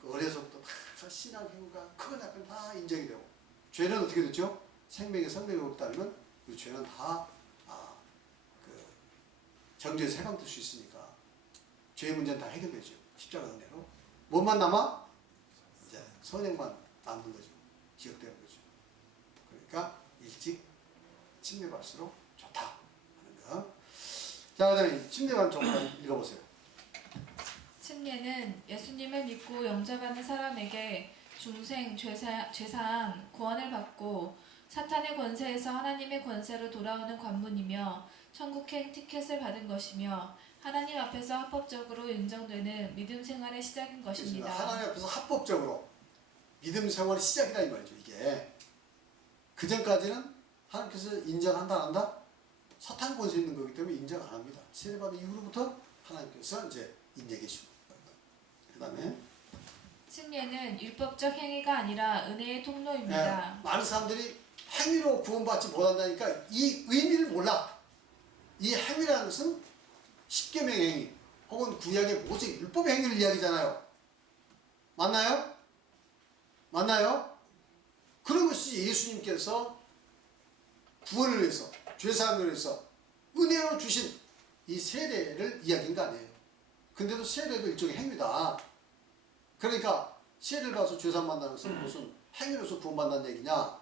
그 어려서부터 다 신앙 행위가 크고 작은 다 인정이 되고, 죄는 어떻게 됐죠? 생명의 성령이 없다면 그 죄는 다 그 정죄에서 해방될 수 있으니까 죄의 문제는 다 해결되죠. 십자가 은혜로. 뭐만 남아? 이제 선행만 남는 거죠. 기억되는 거죠. 그러니까 일찍 침례받을수록 좋다 하는 거. 자, 그 다음에 침례만 조금 읽어보세요. 침례는 예수님을 믿고 영접하는 사람에게 중생, 죄사함, 구원을 받고 사탄의 권세에서 하나님의 권세로 돌아오는 관문이며 천국행 티켓을 받은 것이며 하나님 앞에서 합법적으로 인정되는 믿음 생활의 시작인 것입니다. 하나님 앞에서 합법적으로 믿음 생활의 시작이라 이 말이죠. 이게 그 전까지는 하나님께서 인정한다 안 한다? 사탄 권세 있는 거기 때문에 인정 안 합니다. 세례받은 이후로부터 하나님께서 이제 인정해 주시고, 그 다음에 침례는 율법적 행위가 아니라 은혜의 통로입니다. 많은 사람들이 행위로 구원받지 못한다니까 이 의미를 몰라. 이 행위라는 것은 십계명의 행위 혹은 구약의 모세 율법의 행위를 이야기잖아요. 맞나요? 맞나요? 그런 것이 예수님께서 구원을 위해서, 죄사함을 위해서 은혜로 주신 이 세례를 이야기한 거 아니에요. 근데도 세례도 일종의 행위다. 그러니까 세례를 받아서 죄사함 받는다는 것은 무슨 행위로서 구원받는다는 얘기냐,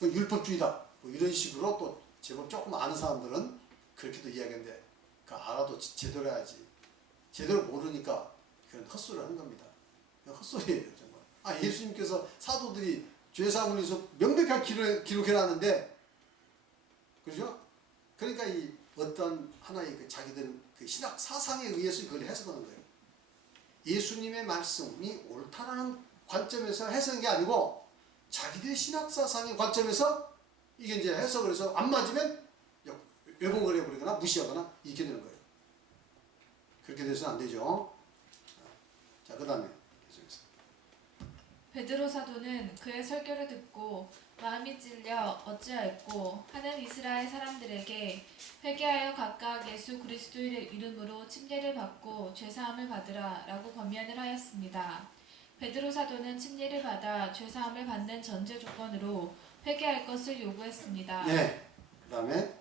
율법주의다, 뭐 이런 식으로 또 제법 조금 아는 사람들은 그렇게도 이야기하는데, 그 알아도 제대로 해야지. 제대로 모르니까 그건 헛소리를 하는 겁니다. 헛소리예요, 정말. 예수님께서 사도들이 죄사함을 위해서 명백하게 기록해놨는데, 그죠? 그러니까 이 어떤 하나의 그 자기들 그 신학 사상에 의해서 그걸 해석하는 거예요. 예수님의 말씀이 옳다라는 관점에서 해석한 게 아니고 자기들의 신학 사상의 관점에서 이게 이제 해석을 해서 안 맞으면 왜곡을 해버리거나 무시하거나 이렇게 되는 거예요. 그렇게 돼서는 안 되죠. 자, 그 다음에 계속해서. 베드로 사도는 그의 설교를 듣고 마음이 찔려 어찌하였고 하는 이스라엘 사람들에게 회개하여 각각 예수 그리스도의 이름으로 침례를 받고 죄사함을 받으라 라고 권면을 하였습니다. 베드로 사도는 침례를 받아 죄사함을 받는 전제 조건으로 회개할 것을 요구했습니다. 네. 그 다음에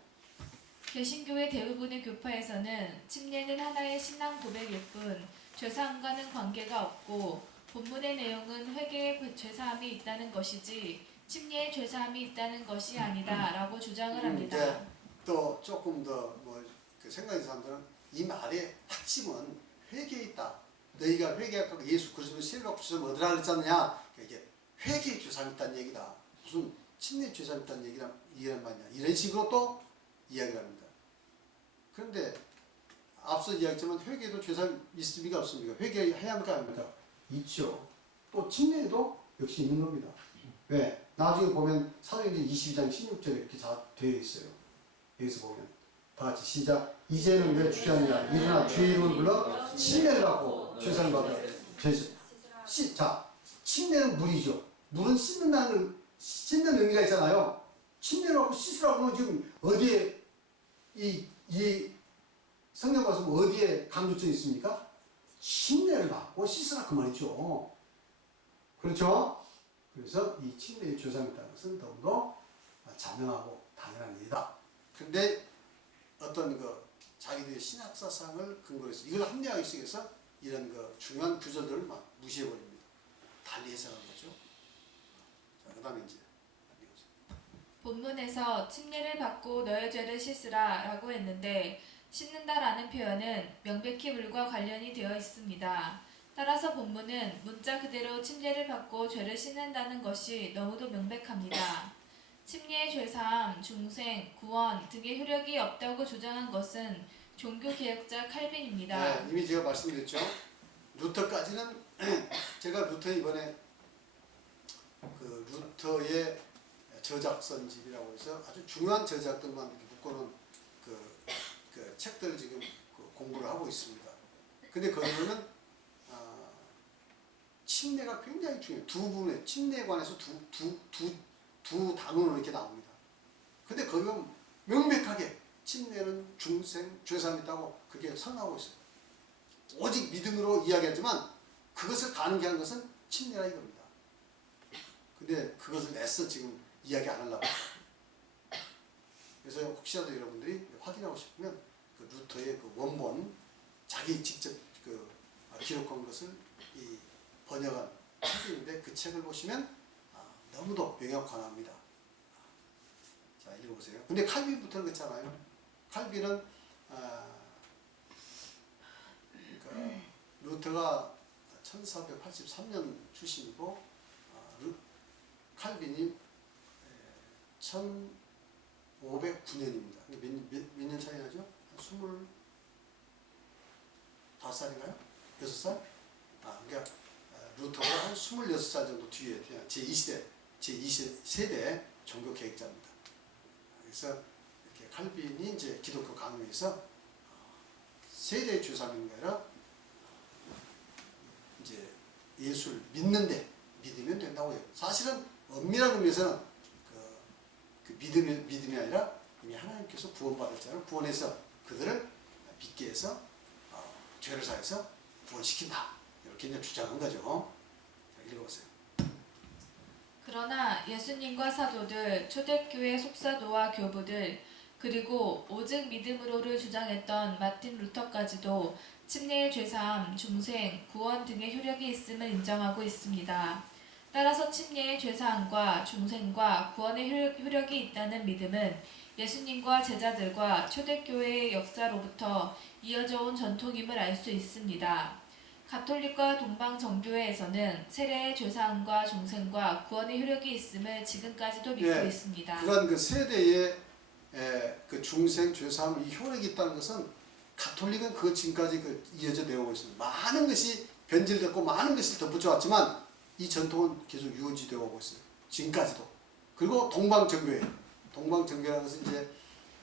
개신교의 대부분의 교파에서는 침례는 하나의 신앙 고백일 뿐 죄사함과는 관계가 없고 본문의 내용은 회개의 죄사함이 있다는 것이지 침례의 죄사함이 있다는 것이 아니다 라고 주장을 합니다. 이제 또 조금 더 그 생각하는 사람들은 이 말의 핵심은 회개에 있다. 너희가 회개하고 예수 그리스도의 세례받고 주셔서 얻으라 그랬잖냐. 이게 회개의 죄사함이 있다는 얘기다. 무슨 침례 죄사함이 있다는 얘기란 말이냐. 이런 식으로 또 이야기를 합니다. 그런데 앞서 이야기했지만 회개도 죄사함이 있습니까 없습니까? 회개해야 합니까 안 합니까? 있죠. 또 침례도 역시 있는 겁니다. 왜? 나중에 보면 사도행전 22장 16절에 이렇게 다 되어 있어요. 여기서 보면 다 같이 시작. 이제는 왜 주저하느냐. 일어나 주의 이름을 불러 침례를 받고 죄사함을 받으라. 자, 침례는 물이죠. 물은 씻는 의미가 있잖아요. 침례를 받고 씻으라고 하면 지금 어디에 이 성경 말씀 어디에 강조점이 있습니까? 침례를 받고 씻으라 그 말이죠. 그렇죠? 그래서 이 침례의 죄사함이 있다는 것은 더욱더 자명하고 당연한 일이다. 근데 어떤 자기들의 신학사상을 근거로 해서 이걸 합리화하기 위해서 이런 중요한 구절들을 막 무시해버립니다. 달리 해석하는 거죠. 자, 그 다음에 이제 본문에서 침례를 받고 너의 죄를 씻으라 라고 했는데 씻는다라는 표현은 명백히 물과 관련이 되어 있습니다. 따라서 본문은 문자 그대로 침례를 받고 죄를 씻는다는 것이 너무도 명백합니다. 침례의 죄사함, 중생, 구원 등의 효력이 없다고 주장한 것은 종교개혁자 칼빈입니다. 네, 이미 제가 말씀드렸죠. 루터까지는 제가 루터 이번에 그 루터의 저작선집이라고 해서 아주 중요한 저작들만 이렇게 묶어놓은 그 책들을 지금 공부를 하고 있습니다. 근데 거기서는 침례가 굉장히 중요해요. 두 부분에 침례에 관해서 두 단원으로 이렇게 나옵니다. 근데 거기 보면 명백하게 침례는 중생, 죄사함이 있다고 그게 설명하고 있어요. 오직 믿음으로 이야기하지만 그것을 가능케 한 것은 침례라 이겁니다. 근데 그것을 애써 지금 이야기 안 하려고. 그래서 혹시라도 여러분들이 확인하고 싶으면 그 루터의 그 원본, 자기 직접 기록한 것을 이 번역한 책인데 그 책을 보시면 너무도 명확관합니다. 자, 읽어보세요. 근데 칼빈부터는 그렇잖아요. 칼빈은 그러니까 루터가 1483년 출신이고 칼빈이 1509년입니다. 몇 년 차이 나죠? 25살인가요? 6살? 그러니까 루터가 한 26살 정도 뒤에 제2세대 종교 개혁자입니다. 그래서 이렇게 칼빈이 이제 기독교 강요에서 세례 죄사함인 게 아니라 이제 예수를 믿으면 된다고 해요. 사실은 엄밀한 의미에서는 그 믿음이 아니라 이미 하나님께서 구원받았잖아요. 구원해서 그들을 믿게 해서 죄를 사해서 구원시킨다. 이렇게 이제 주장한 거죠. 자, 읽어보세요. 그러나 예수님과 사도들, 초대교회 속사도와 교부들, 그리고 오직 믿음으로를 주장했던 마틴 루터까지도 침례의 죄사함, 중생, 구원 등의 효력이 있음을 인정하고 있습니다. 따라서 침례의 죄사함과 중생과 구원의 효력이 있다는 믿음은 예수님과 제자들과 초대교회의 역사로부터 이어져 온 전통임을 알 수 있습니다. 가톨릭과 동방정교회에서는 세례의 죄사함과 중생과 구원의 효력이 있음을 지금까지도 믿고 있습니다. 그런 그 세대의 그 중생 죄사함 이 효력이 있다는 것은 가톨릭은 그 지금까지 이어져 내오고 있습니다. 많은 것이 변질됐고 많은 것이 덧붙여왔지만 이 전통은 계속 유지되어 오고 있어요. 지금까지도. 그리고 동방정교회라는 것은 이제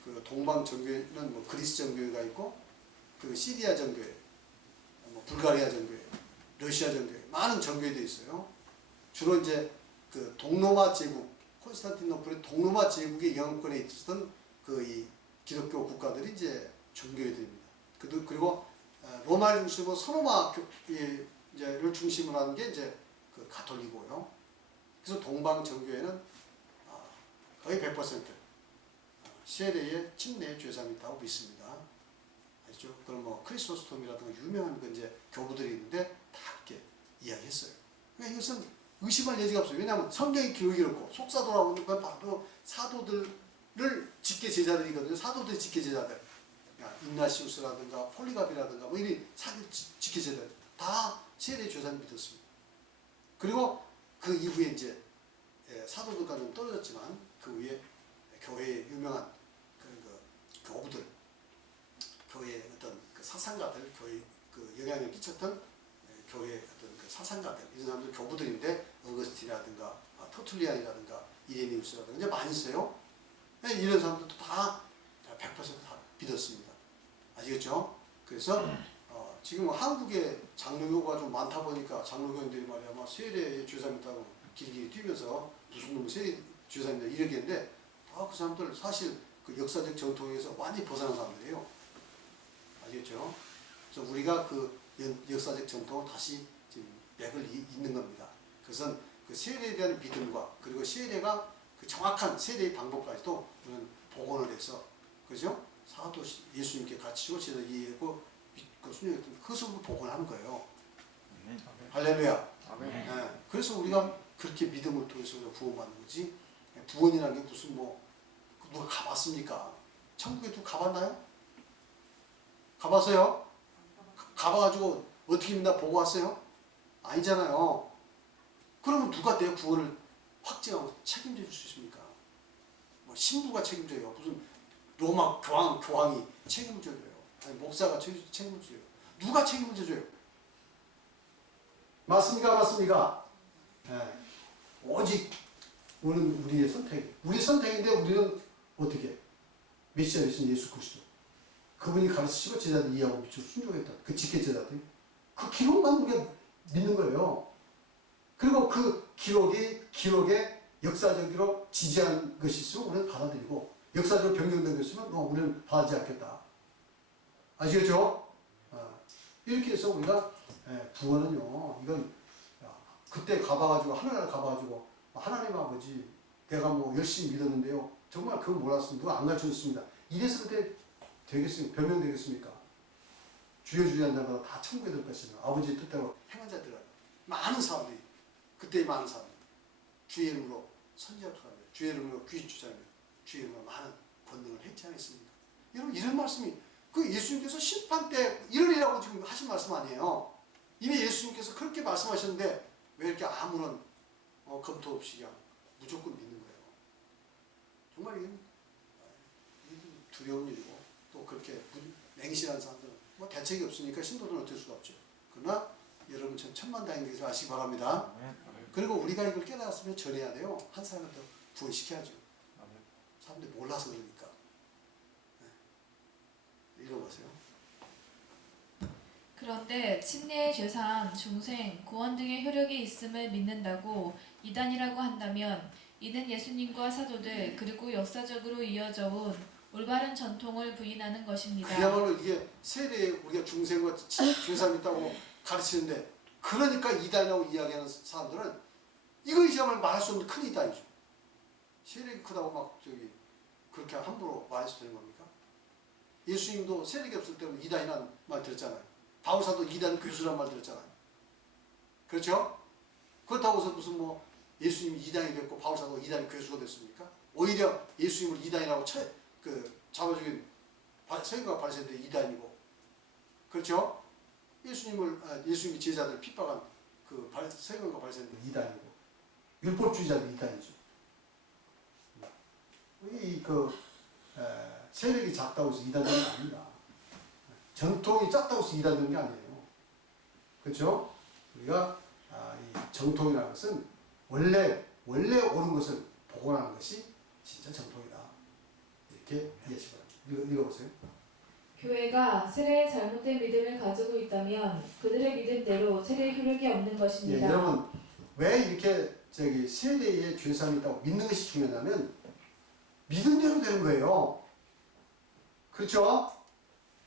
그 동방정교회는 뭐 그리스 정교회가 있고 그 시리아 정교회, 뭐 불가리아 정교회, 러시아 정교회 많은 정교회도 있어요. 주로 이제 그 동로마 제국 콘스탄티노플의 동로마 제국의 영향권에 있었던 이 기독교 국가들이 이제 정교회들입니다. 그리고 로마를 중심으로 서로마를 중심으로 하는 게 이제 그 가톨릭이고요. 그래서 동방 정교회는 거의 100% 세례의 침례 죄사함이 있다고 믿습니다. 아시죠? 그럼 뭐 크리스토스톰이라든가 유명한 그 이제 교부들이 있는데 다 이렇게 이야기했어요. 그러니까 이것은 의심할 여지가 없어요. 왜냐하면 성경의 기록이 이렇고 속사도라고 하는 건 바로 사도들을 직계 제자들이거든요. 사도들의 직계 제자들. 인나시우스라든가 폴리갑이라든가 뭐 이런 직계 제자들 다 세례 죄사함을 믿었습니다. 그리고 그 이후에 이제 사도들과는 좀 떨어졌지만 그 위에 교회의 유명한 교부들, 교회의 어떤 그 사상가들, 교회 그 영향을 끼쳤던 교회의 어떤 그 사상가들, 이런 사람들 교부들인데 어거스틴이라든가 터툴리안이라든가 이레니우스라든가 이제 많이 있어요. 이런 사람들도 다 100%다 믿었습니다. 아시겠죠? 그래서 지금 한국에 장로교가 좀 많다 보니까 장로교인들이 말이야 막 세례의 죄사입니다고 길게 뛰면서 무슨 놈의 세례 죄사입니다 이러겠는데 그 사람들 사실 그 역사적 전통에서 완전히 벗어난 사람들이에요. 아시겠죠? 그래서 우리가 그 역사적 전통을 다시 지금 맥을 잇는 겁니다. 그것은 그 세례에 대한 믿음과 그리고 세례가 그 정확한 세례의 방법까지도 우리는 복원을 해서 그죠? 사도 예수님께 갇히고 제자 이해하고 믿고 순종했던 그것을 복원하는 거예요. 할렐루야. 네. 그래서 우리가 그렇게 믿음을 통해서 구원받는 거지. 구원이라는 게 무슨 뭐 누가 가봤습니까? 천국에 누가 가봤나요? 가봤어요? 가봐가지고 어떻게 믿나 보고 왔어요? 아니잖아요. 그러면 누가 내 구원을 확증하고 책임져 줄 수 있습니까? 뭐 신부가 책임져요. 무슨 로마 교황이 책임을 져줘요. 아니 목사가 책임을 져요. 누가 책임을 져줘요? 맞습니까? 맞습니까? 네. 오직 우리의 선택. 우리 선택인데 우리는 어떻게? 메시아이신 예수 그리스도. 그분이 가르치시고 제자들 이해하고 미치고 순종했다. 그 직계 제자들. 그 기록만 우리가 믿는 거예요. 그리고 그 기록에 역사적으로 지지한 것이 있으면 우리는 받아들이고 역사적으로 변경된 것이 있으면 우리는 받아들이지 않겠다. 아시겠죠? 이렇게 해서 우리가 구원은요. 이건 그때 가봐가지고 하늘나라 가봐가지고 하나님 아버지 내가 뭐 열심히 믿었는데요. 정말 그걸 몰랐습니다. 누가 안 가르쳐줬습니다. 이래서 그때 되겠습니까? 변명되겠습니까? 주여 한다고 다 천국에 들 것이며 아버지의 뜻대로 행한 자들은 많은 사람들이 그때의 많은 사람들 주의 이름으로 선지자로 하며 주의 이름으로 귀신 주자며 주의 이름으로 많은 권능을 했지 않겠습니까? 여러분 이런 말씀이 그 예수님께서 심판 때 이러리라고 지금 하신 말씀 아니에요. 이미 예수님께서 그렇게 말씀하셨는데 왜 이렇게 아무런 검토 없이 그냥 무조건 믿는 거예요. 정말 이건 두려운 일이고 또 그렇게 맹신한 사람들은 뭐 대책이 없으니까 신도들은 어쩔 수가 없죠. 그러나 여러분 전 천만다행 되지 마시기 바랍니다. 그리고 우리가 이걸 깨달았으면 전해야 돼요. 한 사람을 더 구원시켜야죠. 사람들이 몰라서 그러니까. 읽어보세요. 그런데 침례의 죄사함, 중생, 구원 등의 효력이 있음을 믿는다고 이단이라고 한다면 이는 예수님과 사도들 그리고 역사적으로 이어져 온 올바른 전통을 부인하는 것입니다. 그야말로 이게 세례에 우리가 중생과 죄사함이 있다고 가르치는데 그러니까 이단이라고 이야기하는 사람들은 이것이야말로 말할 수 없는 큰 이단이죠. 세력이 크다고 막 그렇게 함부로 말해서 되는 겁니까? 예수님도 세력이 없을 때는 이단이라는 말 들었잖아요. 바울사도 이단 교수란 말 들었잖아요. 그렇죠? 그렇다고 해서 무슨 뭐 예수님이 이단이 됐고 바울사도 이단 교수가 됐습니까? 오히려 예수님을 이단이라고 잡아죽인 서기관과 바리새인들이 이단이고 그렇죠? 예수님이 제자들 핍박한 그 서기관과 바리새인들이 이단이고 율법주의자들이 이단이죠. 세력이 작다고 해서 이단되는 게 아닙니다. 전통이 작다고 해서 이단되는 게 아니에요. 그렇죠? 우리가 이 정통이라는 것은 원래 옳은 것을 복원하는 것이 진짜 정통이다. 이렇게 이해하시기 바랍니다. 읽어보세요. 교회가 세례의 잘못된 믿음을 가지고 있다면 그들의 믿음대로 세례의 효력이 없는 것입니다. 예, 여러분 왜 이렇게 세례의 죄사함이 있다고 믿는 것이 중요하냐면 믿음대로 되는 거예요. 그렇죠?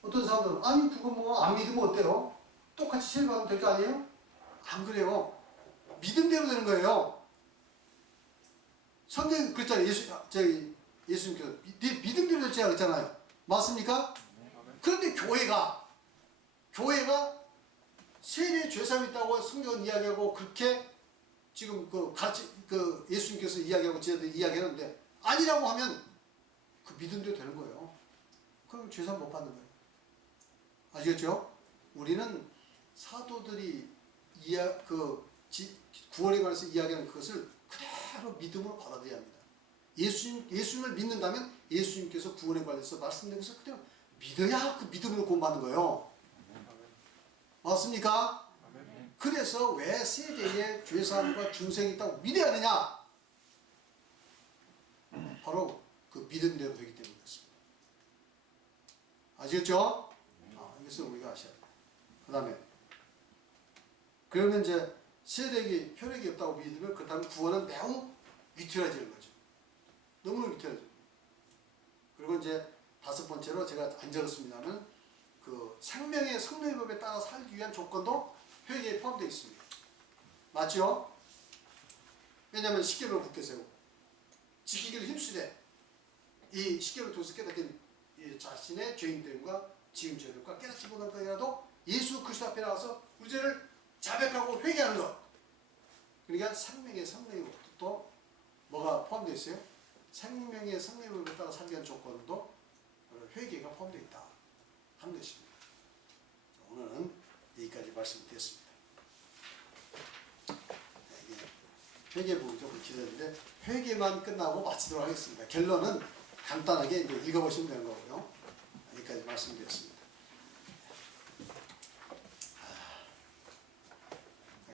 어떤 사람들은 아니 그거 뭐 안 믿으면 어때요? 똑같이 세례받으면 될 거 아니에요? 안 그래요. 믿음대로 되는 거예요. 성경 그랬잖아요. 예수님께서 네 믿음대로 될지라 그랬잖아요. 맞습니까? 그런데 교회가 세례 죄사함이 있다고 성경은 이야기하고 그렇게 지금 예수님께서 이야기하고 제자들이 이야기하는데 아니라고 하면 그 믿음대로 되는 거예요. 그럼 죄사함 못 받는 거예요. 아시겠죠? 우리는 사도들이 구원에 관해서 이야기하는 그것을 그대로 그대로 믿음으로 받아들여야 합니다. 예수님을 믿는다면 예수님께서 구원에 관해서 말씀드린 그대로 믿어야 그 믿음으로 구원받는 거예요. 맞습니까? 그래서 왜 세대에 죄사함과 중생이 있다고 믿어야 하느냐? 바로 그 믿음대로 되기 때문에 그렇습니다. 아시겠죠? 이것을 우리가 아셔야 돼요. 그 다음에 그러면 이제 세력이 혈액이 없다고 믿으면 그렇다면 구원은 매우 위태로워지는 거죠. 너무너무 위태로워져요. 그리고 이제 다섯 번째로 제가 안 적었습니다만 그 생명의 성령의 법에 따라 살기 위한 조건도 회개에 포함되어 있습니다. 맞죠? 왜냐하면 십계명을 굳게 세우고 지키기를 힘쓰되 이 십계명을 통해서 깨닫긴 이 자신의 죄인됨과 지은 죄들과 깨닫지 못한 것이라도 예수 그리스도 앞에 나와서 우리 죄를 자백하고 회개하는 것. 그러니까 생명의 성령의 법도 뭐가 포함되어 있어요? 생명의 성령의 법에 따라 살기 위한 조건도 회개가 포함되어 있다 하는 것입니다. 오늘은 여기까지 말씀드렸습니다. 회개 부분이 조금 길었는데 회개만 끝나고 마치도록 하겠습니다. 결론은 간단하게 이제 읽어보시면 되는 거고요. 여기까지 말씀드렸습니다.